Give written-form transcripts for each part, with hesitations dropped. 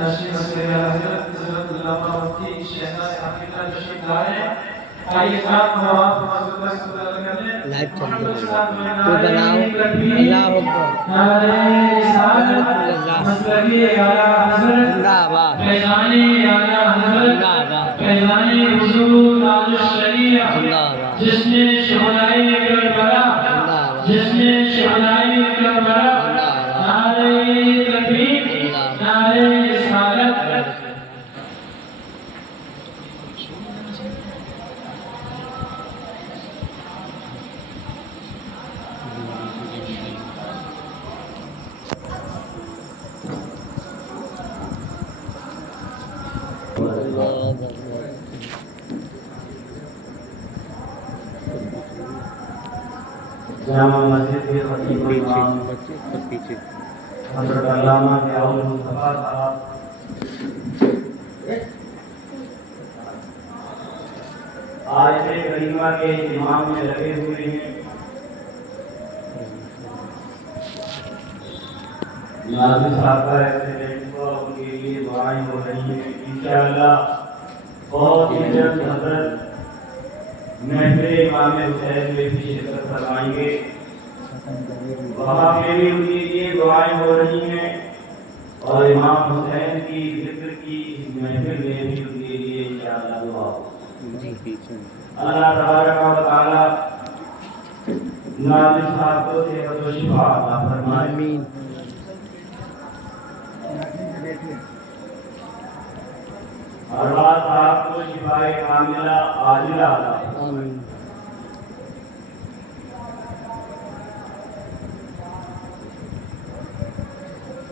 نشین مسئلہ حضرت حضرت علامہ مفتی شہناز حقیقہ رشید لائے آئیے ساتھ مواب حضرت اللہ صلی اللہ علیہ وسلم لائٹ چل محمد رہی صاحب ہے تو بناؤ اللہ اکبر نعرہ رسالت مسلکی اعلیٰ حضرت زندہ آباد فیضان اعلیٰ حضرت زندہ آباد فیضان حضور تاج الشریعہ زندہ آباد جس نے شہدائے کربلا زندہ آباد جس نے شہدائے کربلا زندہ آباد نعرہ تکبیر نعرہ رسالت جامع مسجد کے خطیب امام حضرت علامہ ضیاء المصطفیٰ صاحب آیت کریمہ کے امام میں لگے ہوئے ہیں. ناظر صاحب کا ایکسیڈنٹ ہوا ان کے لیے دعائیں ہو رہی ہیں. انشاءاللہ بہت ہی جلد حضرت محفل امام حسین میں بھی شرکت فرمائیں گے. وہاں پہ بھی ان کے لیے دعائیں ہو رہی ہیں اور امام حسین کی ذکر کی اس محفل میں بھی ان کے لیے انشاءاللہ دعا ہو. اللہ تبارک و تعالی ناظر صاحب کو صحت و شفا عطا فرمائے. آمین ارواح صاحب کو شفائے کاملہ عاجلہ عطا فرمائے. آمین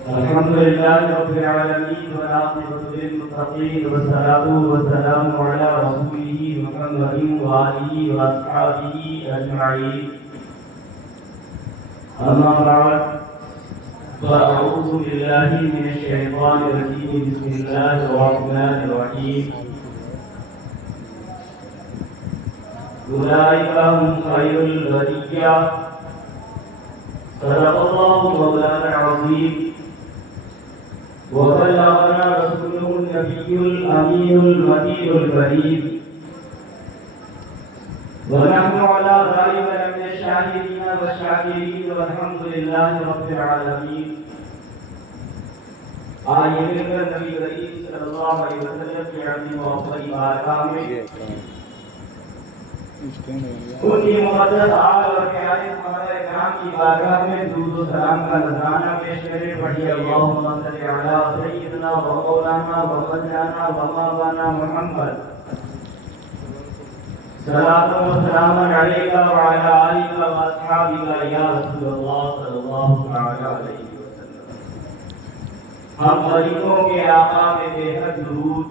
الحمد للہ رب العالمین والعاقبۃ للمتقین والصلاۃ والسلام علی رسولہ محمد وآلہ واصحابہ اجمعین. اما بعد فاعوذ باللہ من الشیطان الرجیم. بسم اللہ الرحمن الرحیم. اولئک هم خیر البریہ. صدق اللہ مولانا العظیم. وبلغنا رسوله النبي الأمين المكي الكريم. ونحن على ذلك من الشاهدين والشاكرين والحمد لله رب العالمين. آئیے مل کر نبی کریم صلی اللہ علیہ وسلم کی عظیم و افضل بارگاہ میں ان کی مقدس آل اور پیارے صحابہ کرام کی بارگاہ میں درود و سلام کا نذرانہ پیش کریں. پڑھیے اللہم صلی علی سیدنا و مولانا و مولانا و مولانا محمد. صلاۃ و سلام علیک و علی آلک و اصحابک یا رسول اللہ صلی اللہ علیہ وسلم. ہم غریبوں کے آقا پہ بے حد درود،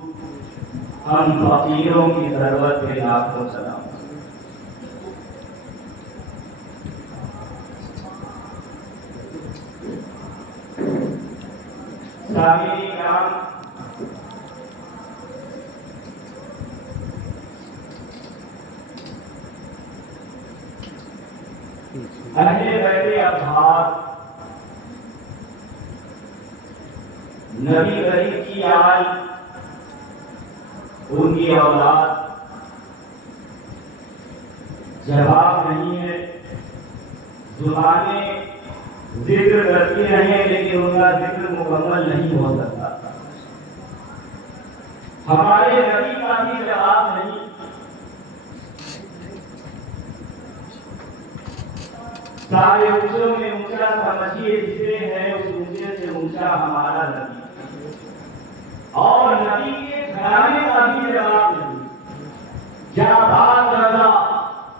ہم فقیروں کی ضرورت پہ لاکھوں سلام. سامعین کرام، اہل بیت اطہار نبی کریم کی آل، ان کی اولاد جواب نہیں ہے. زبانیں ذکر کرتی رہیں لیکن ان کا ذکر مکمل نہیں ہو سکتا. ہمارے نبی کا بھی جواب نہیں. سارے اونچوں میں اونچا سمجھیے جسے ہے اس اونچے سے اونچا ہمارا نبی، اور نبی کے گھرانے کا بھی جواب نہیں. کیا بات رضا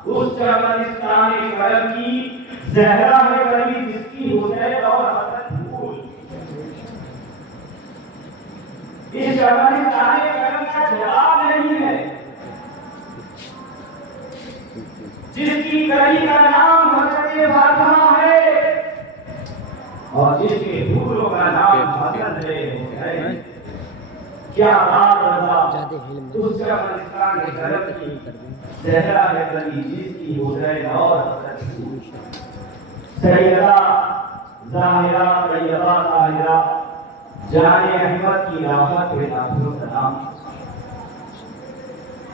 اس چمنستان کرم کی زہرا ہے کبھی جس کی حسین اور حسن پھول. اس چمنستان کرم کا جواب نہیں ہے جس کی کلی کا نام حضرت فاطمہ ہے اور جس کے پھولوں کا نام حسن ہے. کیا بات رضا اس چمنستان کرم کی زہرا ہے کبھی جس کی حسین اور حسن پھول. سیدہ ظاہرہ طیبہ طاہرہ جان احمد کی راحت پہ لاکھوں سلام۔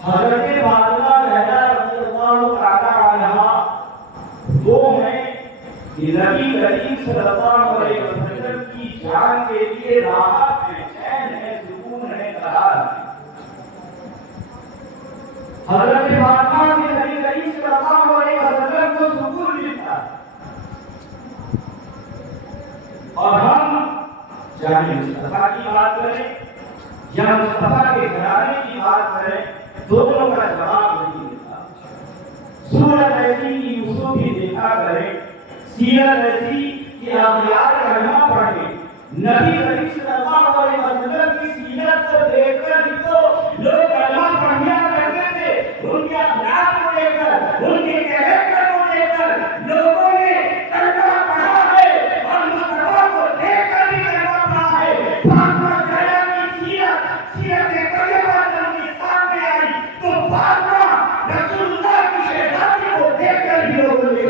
حضرت فاطمہ زہرا رضی اللہ تعالی عنہا وہ ہیں کہ نبی کریم صلی اللہ علیہ وسلم کی جان کے لیے راحت ہے، چین ہے، سکون ہے، قرار ہے۔ حضرت فاطمہ سے نبی کریم صلی اللہ علیہ وسلم کو سکون ملتا ہے۔ اور ہم چاہے مصطفیٰ کی بات کریں یا مصطفیٰ کے گھرانے کی بات کریں، دونوں کا جواب نہیں ملتا۔ سورت ایسی کی یوسف کی دیکھا کریں، سیرت ایسی کہ اغیار کلمہ پڑھیں، نبی کریم صلی اللہ علیہ وسلم کی سیرت کو دیکھ کر تو لوگ کلمہ پڑھیا کرتے تھے۔ ان کے اخلاق کو دیکھ کر، ان کے کیریکٹر کو دیکھ کر لوگوں نے کلمہ پڑھا ہے، اور مصطفیٰ کو دیکھ کر بھی کلمہ پڑھا ہے۔ فاطمہ زہرا کی سیرت طیبہ جب کے سامنے آئی تو فاطمہ رسول اللہ کی شہزادی کو دیکھ کر بھی لوگوں نے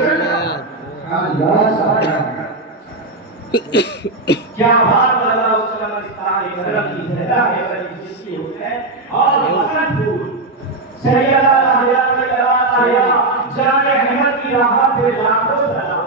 کیا بات اللہ اس کلمستان کرم کی زہرا ہے بڑی جس کی حسین اور حسن پھول سیدہ لاہیا جان احمد کی راحت پہ لاکھوں سلام۔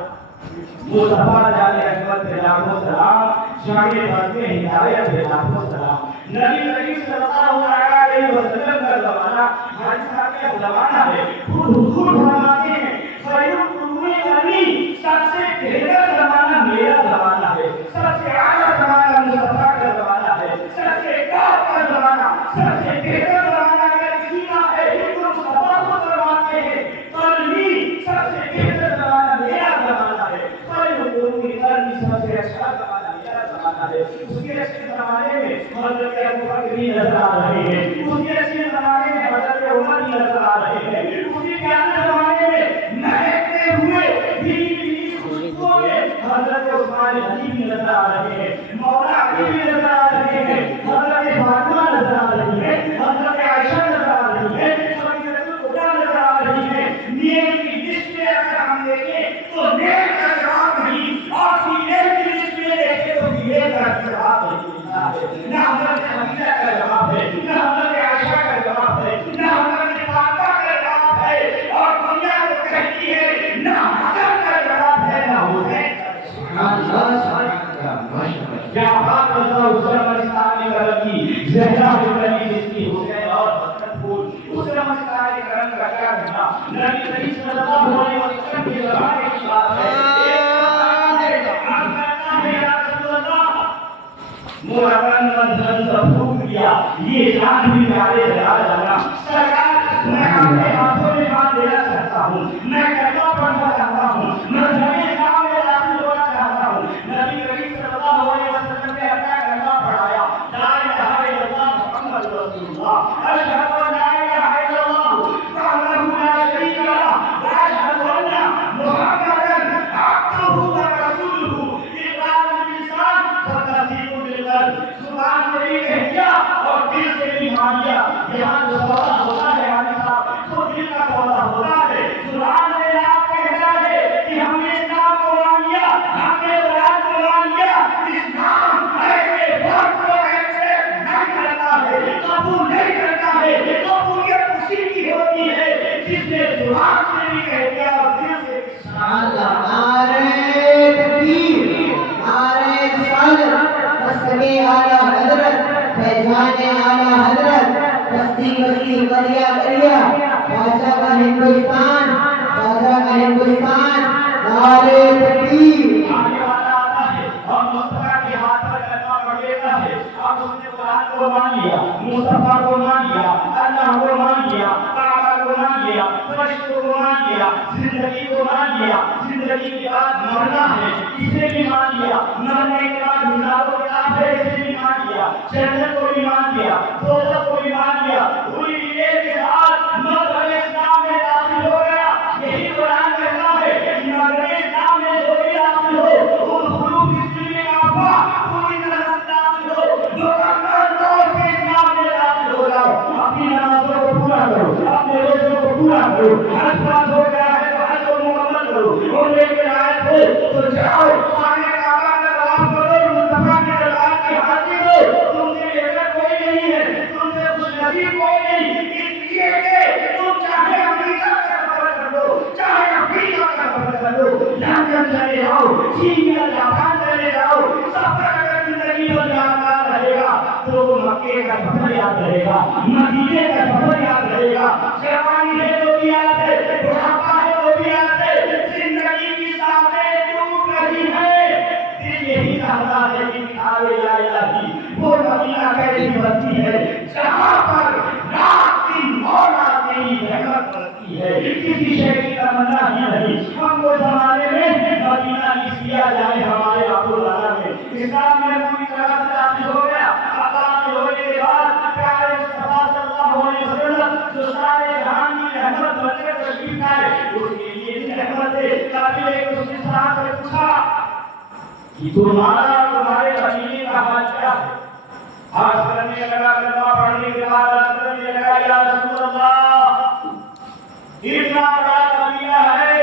مصطفیٰ جان احمد پہ لاکھوں سلام، شان بزم ہدایت پہ لاکھوں سلام۔ نبی کریم صلی اللہ علیہ وسلم کا زمانہ حادثہ کا زمانہ ہے۔ خود حضور فرماتے ہیں خیر القرون قرنی، سب سے بہتر زمانہ میرا زمانہ ہے، سب سے اعلیٰ زمانہ مصطفیٰ کا زمانہ ہے، سب سے ٹاپ کا زمانہ، سب سے بہتر زمانہ اگر کسی کا ہے تو مصطفیٰ کو فرماتے ہیں قرنی، سب سے بہتر زمانہ میرا زمانہ ہے۔ خیر القرون قرنی، سب سے اچھا زمانہ میرا زمانہ ہے۔ اس کے اچھے زمانے میں حضرت ابوبکر بھی نظر آ رہے ہیں، اس کے اچھے زمانے میں حضرت عمر بھی نظر آ رہے ہیں، اسی پیارے زمانے میں مہکتے ہوئے بیوی خوشبو میں حضرت عثمان غنی بھی نظر آ رہے ہیں، مولا علی بھی نظر آ رہے ہیں، حضرت فاطمہ نظر آ رہی ہے، حضرت عائشہ نظر آ رہی ہے، خدیجہ کبریٰ نظر آ رہی ہے۔ نیک کی لسٹ میں اگر ہم دیکھیں تو نیک کا جواب نہیں، اور سینے کی لسٹ میں دیکھیں تو نیک کا جواب نہیں ملتا ہے۔ نہ حضرت خدیجہ کا جواب ہے، نہ حضرت عائشہ کا جواب ہے، نہ حضرت فاطمہ کا جواب ہے، اور دنیا کو کہتی ہے نہ حسن کا جواب ہے نہ حسین کیا بات اللہ حسین مستان کرم کی زہرا بنی جس کی حسین اور حسن پھول اس مستان کرم کا کیا کہنا۔ نبی کریم صلی اللہ علیہ وسلم کے زمانے کی بات ہے، مرابن مندھن سب کیا یہ جان بھی پیارے لگا جانا سرکار میں اپنے ہاتھوں میں مان دینا چاہتا ہوں، میں کلمہ پڑھنا چاہتا ہوں، میں نبی اسلام میں داخل ہونا چاہتا ہوں۔ نبی کریم صلی اللہ علیہ وسلم نے اپنا کلمہ پڑھایا لا الہ الا اللہ محمد رسول اللہ، اشہد ان لا الہ الا اللہ وحدہ لا شریک لہ واشہد ان محمدًا عبدہ ورسولہ، اقرار باللسان وتصدیق بالقلب، زبان سے بھی کہہ دیا اور دل سے بھی مان لیا۔ یہاں جو سوال ہوتا ہے علی صاحب تو دل کا سوال ہوتا ہے، زبان سے آپ کہتا ہے کہ ہم نے اسلام کو مان لیا، ہم نے قرآن کو مان لیا، اسلام ایسے وقت کو ایکسپٹ نہیں کرتا ہے، قبول نہیں کرتا ہے، قبولیت اسی کی ہوتی ہے جس نے زبان سے بھی کہہ دیا اور دل سے بھی نعرہ تکبیر، نعرہ رسالت، مسلم اعلیٰ حضرت، فیضان اعلیٰ حضرت، بستی بستی کریا کریا، خواجہ کا ہندوستان، خواجہ کا ہندوستان، نعرہ تکبیر۔ آنے والا آتا ہے اور مصطفیٰ کے ہاتھ پر کلمہ پڑھ لیتا ہے، اب اس نے قرآن کو مان لیا، مصطفیٰ کو مان لیا، اللہ کو مان لیا، کعبہ کو مان لیا، فرشتوں کو مان لیا، زندگی کو مان لیا، زندگی کے بعد مرنا ہے اسے بھی مان لیا، مرنے کے بعد حساب و کتاب ہے اسے بھی مان لیا، جنت کو بھی مان لیا، دوزخ کو بھی مان لیا، پوری ایک کے ساتھ مذہب اسلام میں داخل ہو گیا۔ یہی قرآن کہتا ہے کہ مذہب اسلام میں جو بھی داخل ہو ادخلوا فی السلم کافہ، پوری طرح سے داخل ہو، مکمل طور سے اسلام میں داخل ہو جاؤ، اپنی نمازوں کو پورا کرو، اپنے روزوں کو پورا کرو، حج فرض ہو گیا ہے تو حج کو مکمل کرو، عمرے کے لائق ہو تو جاؤ، خانہ کعبہ کا طواف کرو، مصطفیٰ کے دربار کی حاضری मक्के का सफर याद रहेगा, मदीने का सफर याद रहेगा, जवानी है तो भी याद है, बुढ़ापा है तो भी याद है, जिंदगी की सांसें टूट रही है, दिल यही चाहता है कि दिखावे या इलाही वो मदीना कैसी बस्ती है जहाँ पर रात दिन मौला तेरी रहमत बरसती है। किसी शय की तमन्ना ही नहीं, हमको जमाने में मदीना लिख दिया जाए हमारे आबो ताला में। इस्लाम में पूरी तरह से दाखिल हो गया। अल्लाह के होने के बाद प्यारे मुस्तफा सल्लल्लाहु अलैहि वसल्लम जो सारे जहान की रहमत बनकर तशरीफ लाए, उसके लिए भी रहमत है। कभी एक उसने साहब से पूछा कि तुम्हारा तुम्हारे कबीले का हाल क्या है? हाथ करने लगा, कलमा पढ़ने के बाद अर्ज करने लगा, या रसूल अल्लाह, इतना बड़ा कबीला है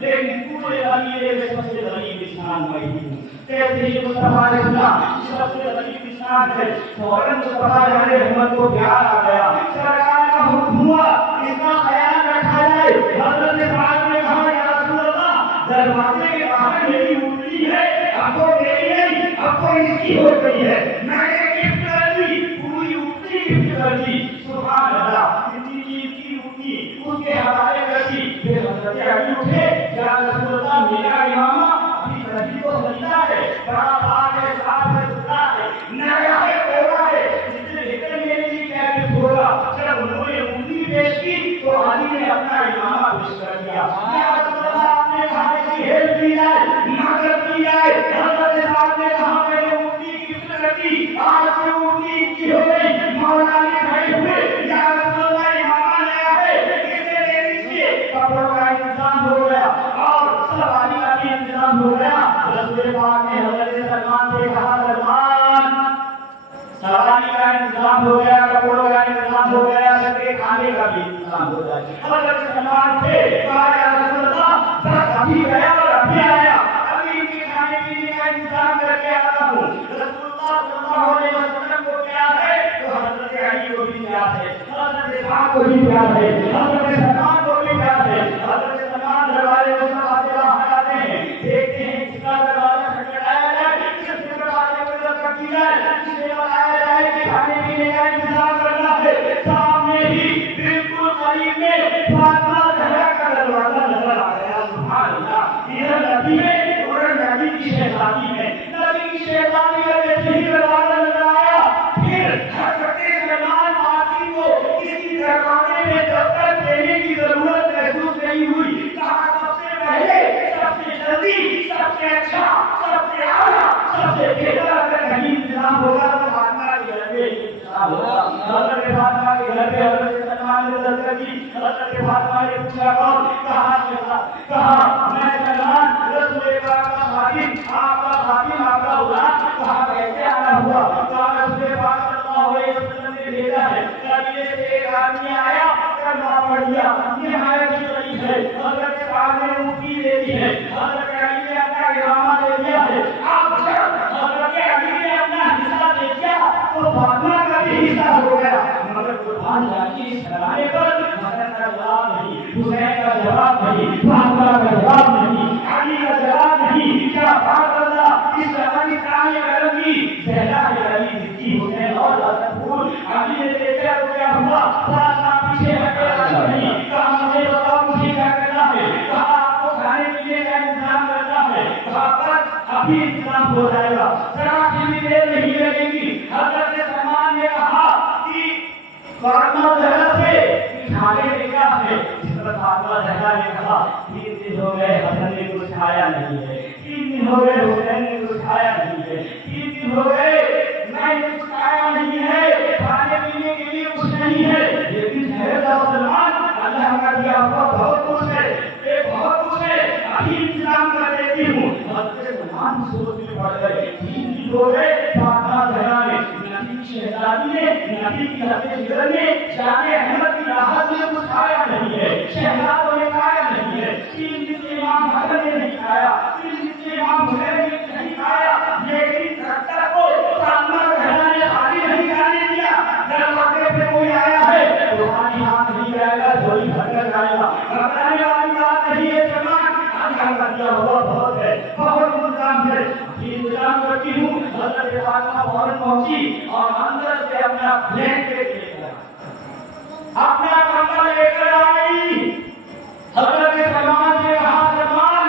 लेकिन पूरे कबीले में सबसे गरीब इंसान मैं ही हूँ। कहते ही मुस्तफा ने सुना सबसे गरीब इंसान है, फौरन मुस्तफा ने रहमत को प्यार आ गया। सरकार का हुक्म हुआ इसका ख्याल रखा जाए। हजरत साहब ने कहा, या रसूल अल्लाह, दरवाजे के बाहर मेरी उंगली है, अब तो मेरी नहीं, अब तो इसकी हो गई है, मैंने गिफ्ट कर दी, पूरी उंगली गिफ्ट कर दी। सुभान अल्लाह, इतनी की उंगली उसके हवाले कर दी। फिर हजरत अली उठे, या रसूल अल्लाह, मेरा इमामा अभी कभी तो सजदा है, बड़ा पाक है, साफ है, सुथरा है, नया है, कोरा है, इससे लेकर मेरे लिए क्या गिफ्ट होगा? जब उन्होंने उंगली पेश की तो अली ने अपना इमामा पेश कर दिया। या रसूल अल्लाह, आपने कहा कि हेल्प की जाए, मदद की जाए। हजरत साहब ने कहा, मैंने उंगली गिफ्ट कर दी, आज से उंगली की हो गई। मौला ने खड़े हुए, या रसूल अल्लाह, इमामा नया है, इसे ले लीजिए। कपड़ों का इंतजाम हो गया और सवारी का भी इंतजाम हो गया। रसूल पाक ने हजरत सलमान से कहा, सलमान, सवारी का इंतजाम हो गया, कपड़ों का इंतजाम हो गया, सबके खाने का भी इंतजाम हो जाए। हजरत सलमान थे, कहा, या रसूल अल्लाह, बस अभी गया और अभी आया, अभी इनके खाने पीने का इंतजाम करके आता हूँ। रसूलुल्लाह सल्लल्लाहु अलैहि वसल्लम को प्यार है तो हजरत अली को भी प्यार है, हजरत साहब को भी प्यार है, हजरत सलमान को भी प्यार है। हजरत सलमान दरबारे में से बाहर आते हैं, देखते हैं किसका दरवाजा खटखटाया जाए, किस दरवाजे पर दस्तक की जाए, किसे बताया जाए कि खाने पीने का इंतजाम करना है। सामने ही बिल्कुल करीब में फातिमा ज़हरा का दरवाजा नजर आ गया। सुभान अल्लाह, इधर नबी है और नबी की शहजादी है। नबी की शहजादी का जैसे ही दरवाजा नजर आया, फिर हजरत सलमान फारसी को किसी दरवाजे में दस्तक देने की जरूरत महसूस नहीं हुई। कहा, सबसे पहले, सबसे जल्दी, सबसे अच्छा, सबसे आला, सबसे बेहतर अगर कहीं इंतजाम होगा तो फातिमा के घर में इंतजाम होगा। हजरत फातिमा के घर पे हजरत सलमान ने दस्तक दी। हजरत फातिमा ने पूछा, कौन? कहा, मैं सलमान, रसूल पाक का खादिम, आपका खादिम, आपका गुलाम। कहा, कैसे आना हुआ? कहा, रसूल पाक सल्लल्लाहु अलैहि वसल्लम ने भेजा है, कबीले से एक आदमी आया, कलमा पढ़ लिया, निहायत ही गरीब है। हजरत साहब ने उंगली दे दी है, हजरत अली ने अपना इमामा दे दिया है। अब जब हजरत अली ने अपना हिस्सा दे दिया तो फातिमा का भी हिस्सा हो गया। मगर कुर्बान जाती इस घराने पर हसन का जवाब नहीं, हुसैन का जवाब नहीं, फातिमा का जवाब नहीं, अली का जवाब नहीं। क्या बात अल्लाह, इस जवानी ताने करूंगी ज़हरा अली जिसकी हुसैन और हसन फूल। अली ने देखा तो क्या हुआ? फातिमा पीछे हटे नहीं, कहा, मुझे बताओ मुझे क्या करना है? कहा, आपको खाने पीने का इंतजाम करना है। कहा, बस अभी इंतजाम हो जाएगा, जरा सी देर नहीं लगेगी। हजरत सलमान ने कहा कि फातिमा ज़हरा से खाने में क्या है? जिस पर फातिमा ज़हरा ने कहा, 3 दिन हो गए हसन ने कुछ खाया नहीं है, 3 दिन हो गए हुसैन ने कुछ खाया नहीं है, 3 दिन हो गए मैंने कुछ खाया नहीं है, खाने पीने के लिए कुछ नहीं है। लेकिन सलमान, अल्लाह का दिया हुआ बहुत कुछ है, ये बहुत कुछ है, अभी इंतजाम कर देती हूँ। हजरत सलमान सोच में पड़ गए, 3 दिन हो गए फातिमा ज़हरा ने, नबी की शहजादी ने, नबी की हज़रत ने जाने अहमद की राहत में कुछ खाया नहीं है, शहजादों ने खाया नहीं है। 3 दिन से इमाम हसन ने नहीं खाया, 3 दिन से इमाम हुसैन ने नहीं खाया। लेकिन रखता को फातिमा ज़हरा ने खाली नहीं खाने दिया। दरवाजे पे कोई आया है तो खाली हाथ नहीं जाएगा, झोली भरकर जाएगा। घबराने वाली बात नहीं है सलमान, अल्लाह का दिया हुआ बहुत है, बहुत इंतजाम है, इंतजाम करती हूँ। हजरत फातिमा फौरन पहुंची और अंदर से अपना अपना ब्लैंकेट लेकर अपना कंबल लेकर आई। हजरत सलमान से कहा, सलमान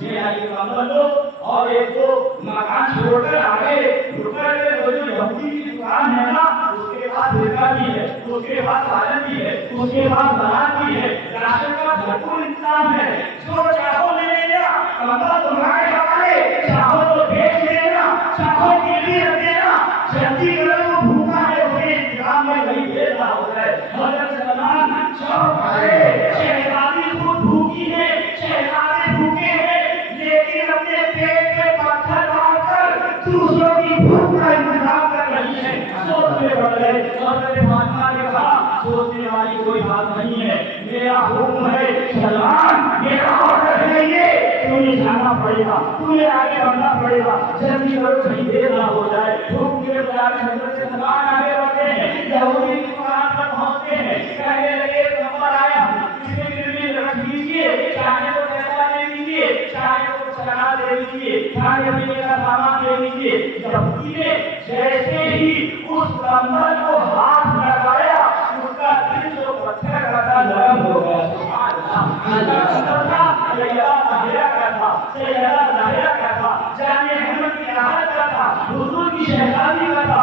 मेरा ये कंबल लो और एक दो मकान छोड़कर आगे रुकर के वो जो यहूदी की दुकान है ना, उसके पास सिरका भी है, उसके पास सालन भी है, उसके पास बारात भी है, राशन का भरपूर इंतजाम है। जो चाहो ले लेना, कंबल तुम्हारे हवाले, चाहो तो बेच लेना, चाहो गिरवी रख देना, जल्दी करो वो भूखा है उसे इंतजाम में वही भेजना होता है। हजरत सलमान चौंक गए, शहजादी खुद भूखी है, शहजादे भूखे हैं, लेकिन अपने पेट पे पत्थर डालकर दूसरों की भूख का इंतजाम कर रही है। सोच में पड़ गए। हजरत फातिमा ने कहा, सोचने वाली कोई बात नहीं है, मेरा हुक्म है सलमान, मेरा ऑर्डर है ये, तुम्हें जाना पड़ेगा, तुम्हें आगे बढ़ना पड़ेगा, जल्दी करो कहीं देर ना हो जाए। हुक्म के मुताबिक हजरत सलमान आगे बढ़ते हैं, यहूदी की दुकान पर पहुंचते हैं, कहने लगे नंबर आया, इसे गिरवी रख दीजिए, चाहे तो पैसा दे दीजिए, चाहे तो चना दे दीजिए, खाने पीने का सामान दे दीजिए। यहूदी ने जैसे ही उस कंबल को हाथ लगाया, उसका दिल जो पत्थर का था नरम हो गया। सुभान अल्लाह। सैयदा ताहिरा का था, सैयदा ताहिरा का था, जाने अहमद की आहत का था, हुजूर की शहजादी का था।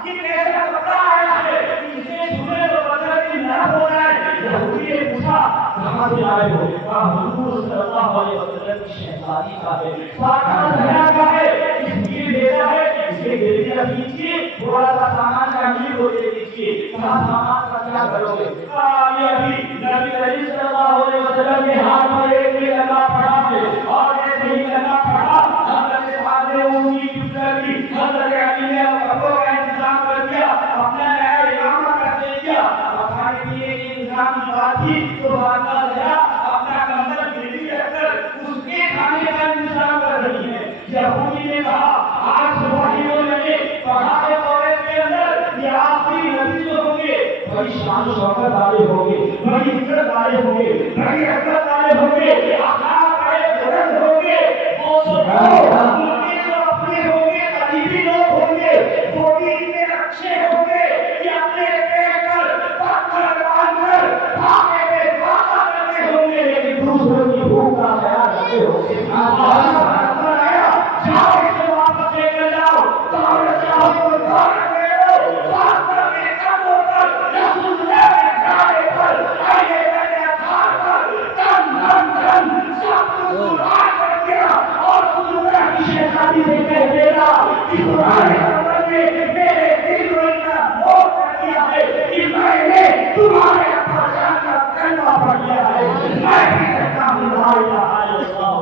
ये कैसा कपड़ा आया है, इसे छूने तो पत्थर की नरम हो रहा है। यहूदी ने पूछा, कहाँ से आए हो? कहा हुजूर सल्लल्लाहु अलैहि वसल्लम की शहजादी का है, फातिमा ज़हरा का है, इसलिए भेजा है, इसके गिरवी रख दीजिए, थोड़ा सा सामान चाहिए वो दे दीजिए। कहा सामान का क्या करोगे? ये अभी नबी करीम सल्लल्लाहु अलैहि वसल्लम के हाथ में एक लगा पड़ा है, और जैसे ही लगा पड़ा, हज़रत साहब ने उंगली कर दी, हज़रत अली ने कपड़ों का इंतजाम कर दिया, अपना नया इमामा कर दिया, और खाने पीने के इंतजाम की बात थी तो फातिमा ज़हरा अपना कंबल गिरवी रखकर उसके खाने का इंतजाम कर रही है। यहूदी ने कहा, आज सुबह मैंने पढ़ा है तौरात के अंदर, ये आखिरी नबी जो होंगे बड़ी शान शौकत वाले होंगे, बड़ी इज्जत वाले होंगे, बड़ी अकल वाले होंगे, अखलाक वाले बुलंद होंगे। वो उनके जो अपने होंगे, करीबी लोग होंगे, वो भी इतने अच्छे होंगे कि अपने पेट पर पत्थर डालकर भागे में वादा करते होंगे, लेकिन दूसरों की भूख का ख्याल रखते होंगे। जाओ इसे वापस लेकर जाओ, दौड़ जाओ तो दौड़ गए, फातिमा ने कदमों पर, रसूलुल्लाह के गाले पर, आगे बढ़े आधार पर, टन सब कुछ उड़ा कर दिया, और रसूलुल्लाह की शहजादी से कह देना कि तुम्हारे कंबल ने मेरे दिल को इतना मोह कर दिया है कि मैंने तुम्हारे अब्बा जान का कलमा पढ़ लिया है। मैं भी कहता हूँ ला इलाहा इल्लल्लाह।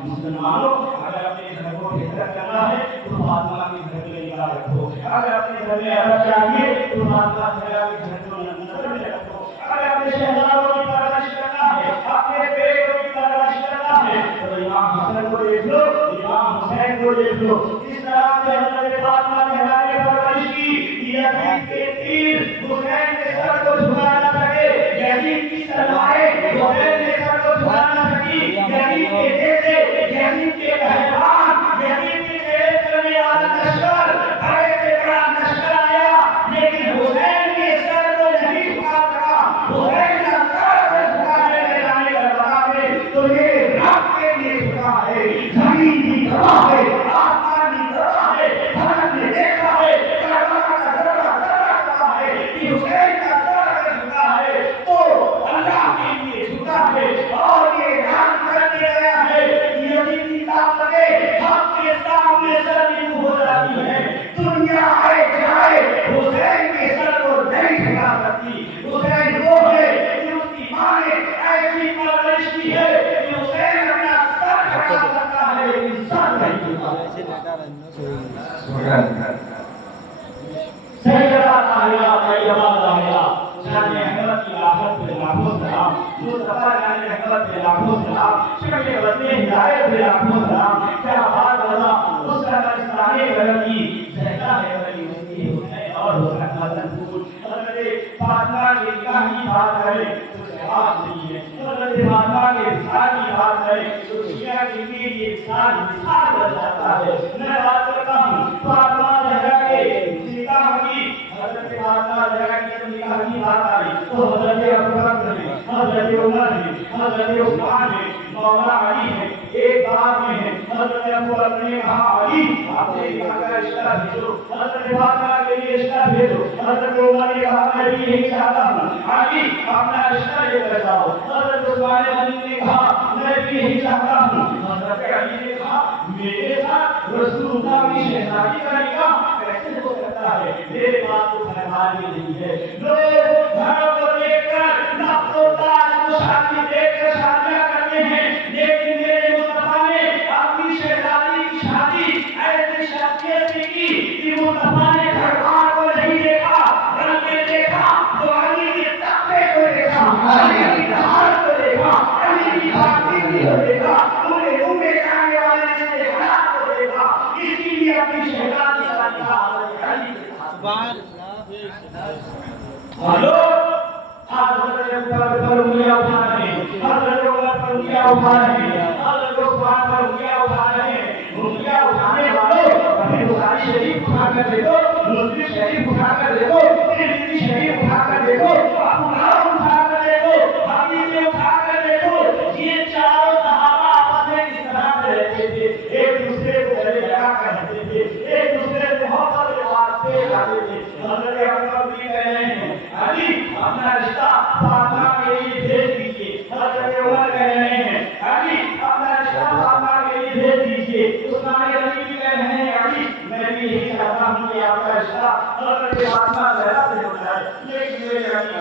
मुसलमानों, अगर अपने घर को हिजरत करना है तो फातिमा के घर में निगाह रखो, अगर अपने घर में अरब चाहिए तो फातिमा ज़हरा के घर को नजर में रखो, अगर अपने शहजादों की परवरिश करना है, अपने बेटों की परवरिश करना है तो इमाम हसन को देख लो, इमाम हुसैन को देख लो, इस तरह से हज़रत फातिमा ज़हरा ने परवरिश की। यजीद के तीर हुसैन के सर को झुका न सके, यजीद की तलवारें हुसैन के सर को झुका न सकी, यजीद के जैसे, यजीद के पहलवान, यजीद के चेहरे करने वाला लश्कर, बड़े से बड़ा लश्कर आया, लेकिन हुसैन के सर को नहीं झुका सका। हुसैन का सर झुकाने में जाने का जवाब है तो ये रब के लिए झुका है, जमीन की गवाह है, आसमान की गवाह है, धरम ने देखा है, हुसैन का सर झुका है तो अल्लाह के लिए झुका है। और ये ऐलान कर दिया गया है कि यजीद की ताकतें हक के सामने सलीम हो जाती है, दुनिया आए जाए हुसैन के सर को नहीं झुका सकती। हुसैन वो है कि उसकी मां ने ऐसी परवरिश की है कि हुसैन अपना सर झुका सकता है लेकिन सर नहीं झुका। सैयदा ताहिरा, सैयदा ताहिरा, जाने अहमद की आहत मुस्तफा जाने रहमत पे लाखों सलाम, शक्ल वतन हिदायत पे लाखों सलाम। क्या बात बता उसका इस्लामी गलत की ज़हरा है वली उसकी हुसैन और हुसैन हसन फूल। हज़रत फातिमा की निकाह की बात करें तो जवाब नहीं है। हज़रत फातिमा के विसाल की बात करें तो शिया के लिए ये विसाल बन जाता है। मैं बात करता हूँ फातिमा ज़हरा के निकाह की। हज़रत फातिमा ज़हरा की निकाह की बात आई तो हज़रत अबू बकर ने, हज़रत उमर ने, हज़रत उस्मान ने, मौला अली ने एक बात में है। हज़रत अबू बकर ने कहा अली आपने निकाह का रिश्ता भेजो, हज़रत फातिमा के लिए रिश्ता भेजो। हज़रत उमर ने कहा मैं भी यही चाहता हूँ अली अपना रिश्ता लेकर जाओ। हज़रत उस्मान ने कहा मैं भी यही चाहता हूँ। हज़रत अली ने कहा मेरे साथ रसूलुल्लाह की शहनाई का निकाह कैसे हो सकता है, मेरे बात को फरमानी नहीं है। लोग घरों को देखकर नफ्सोताज को शादी देखकर शादियां करते हैं, लेकिन मेरे मुस्तफा ने अपनी शहजादी की शादी ऐसी शख्सियत से की कि मुस्तफा ने घरबार को नहीं देखा बल्कि देखा तो अली के तख्ते को देखा, अली की धार को देखा, अली की पाकीज़गी को देखा, उन्हें उम्मे करने वाले से हाथ को देखा। इसीलिए अपनी शहजादी का निकाह अली के साथ। हेलो आज हज़रत पर उंगलियां उठा रहे हैं, हज़रत उमर पर उंगलियां उठा रहे हैं, हज़रत उस्मान पर उंगलियां उठा रहे हैं। उंगलियां उठाने वालों अपनी बुखारी शरीफ उठा कर देखो, मुस्लिम शरीफ उठा कर देखो, तिरमिज़ी शरीफ उठा कर देखो, अबू दाऊद उठा कर देखो, हदीसें उठा कर देखो। ये चारों सहाबा आपस में किस तरह से रहते थे, एक दूसरे को गले लगा कर रहते थे, एक दूसरे से मोहब्बत के वास्ते जाते थे। हज़रत अबू बकर भी कह रहे हैं अली अपना रिश्ता फातिमा के लिए भेज दीजिए। हज़रत उमर कह रहे हैं अली अपना रिश्ता फातिमा के लिए भेज दीजिए। उस्मान गनी भी कह रहे हैं अली मैं भी यही चाहता हूँ कि आपका रिश्ता हज़रत फातिमा ज़हरा से हो जाए, लेकिन मेरे अली